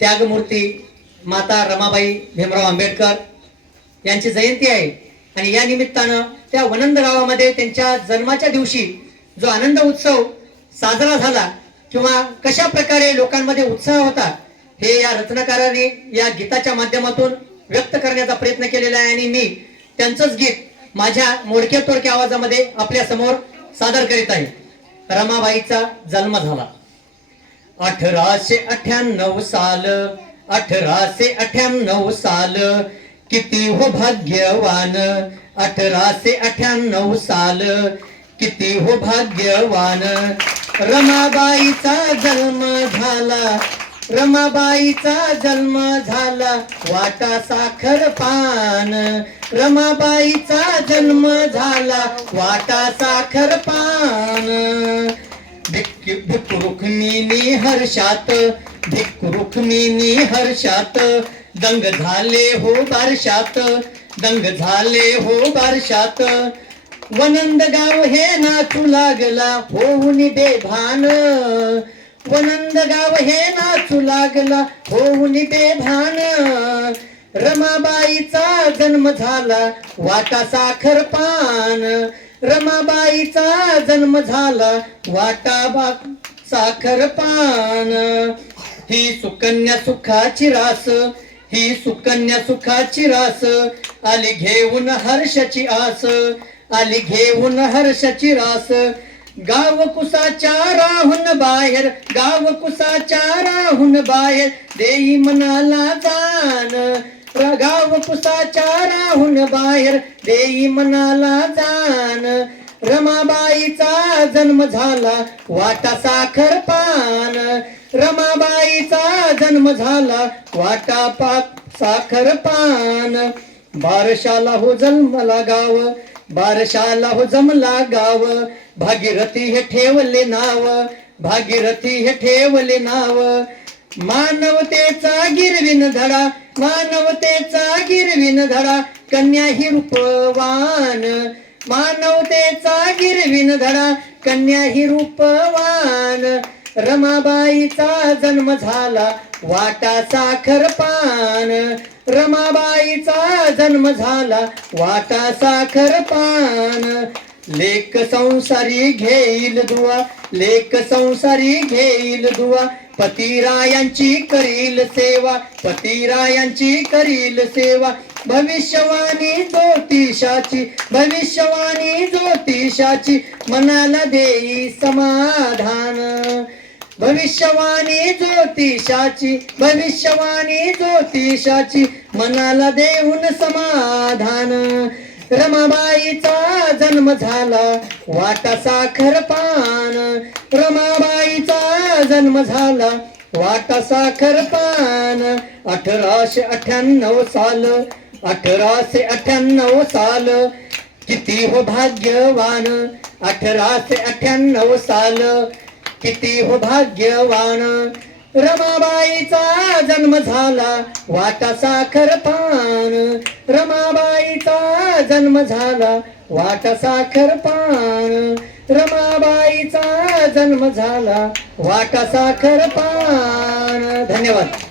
त्यागमूर्ती माता रमाबाई भीमराव आंबेडकर यांची जयंती आहे. आणि या निमित्तानं त्या वनंद गावामध्ये त्यांच्या जन्माच्या दिवशी जो आनंद उत्सव साजरा झाला किंवा कशा प्रकारे लोकांमध्ये उत्साह होता हे या रत्नकाराने या गीताच्या माध्यमातून व्यक्त करण्याचा प्रयत्न केलेला आहे. आणि मी त्यांचंच गीत माझ्या मोडक्या तोडक्या आवाजामध्ये आपल्यासमोर सादर करीत आहे. रमाबाईचा जन्म झाला. अठराशे अठ्याण्णव साल अठराशे अठ्याण्णव साल किती हो भाग्यवान. अठराशे अठ्याण्णव साल किती हो भाग्यवान. रमाबाईचा जन्म झाला रमाबाईचा जन्म झाला वाटा साखर पान. रमाबाईचा जन्म झाला वाटा साखर पान. धिक रुक्मिणी हर्षात धिक रुक्मिणी हर्षात दंग झाले हो बारशात दंग झाले हो बारशात. वनंद गाव हे नाचू लागला होऊन बेभान. वनंद गाव हे नाचू लागला होऊन बेभान. रमाबाईचा जन्म झाला वाटा साखर पान. रमाबाईचा जन्म झाला. वाटा बा साखर पान. ही सुकन्या सुखाची रास ही सुकन्या सुखाची रास. आली घेऊन हर्षाची आस आली घेऊन हर्षाची रास. गाव कुसाच्या राहून बाहेर गाव कुसाच्या राहून बाहेर देई मनाला जाण. प्रगाव गाव कुसाच्या राहून बाहेर देई मनाला जाण. रमाबाईचा जन्म झाला वाटा साखर पान. रमाबाईचा जन्म झाला वाटा पाक साखर पान. बारशाला हो जन्मला गाव बारशाला हो जमला गाव भागीरथी हे ठेवले नाव भागीरथी हे ठेवले नाव. मानवतेचा गिरविन धडा मानवतेचा गिरविन धडा कन्या ही रूपवान. मानवतेचा गिरविन धडा कन्या ही रूपवान. रमाबाईचा जन्म झाला वाटा साखर पान. रमाबाईचा जन्म झाला वाटा साखर पान. लेख संसारी घेईल दुवा लेख संसारी घेईल दुवा पतिरायांची करील सेवा पतिरायांची करील सेवा. भविष्यवाणी ज्योतिषाची भविष्यवाणी ज्योतिषाची मनाला देई समाधान. भविष्यवाणी ज्योतिषाची भविष्यवाणी ज्योतिषाची मनाला देऊन समाधान. रमाबाईचा जन्म झाला वाटा साखर पान. रमा जन्म झाला वाटा साखर पान अठराशे अठ्याण्णव साल अठराशे अठ्याण्णव साल किती हो भाग्यवान अठराशे अठ्याण्णव साल किती हो भाग्यवान. रमाबाईचा जन्म झाला वाटा साखर पान रमाबाईचा जन्म झाला वाटा साखर पान रमाबाई जन्म झाला. वाटा साखर पान. धन्यवाद.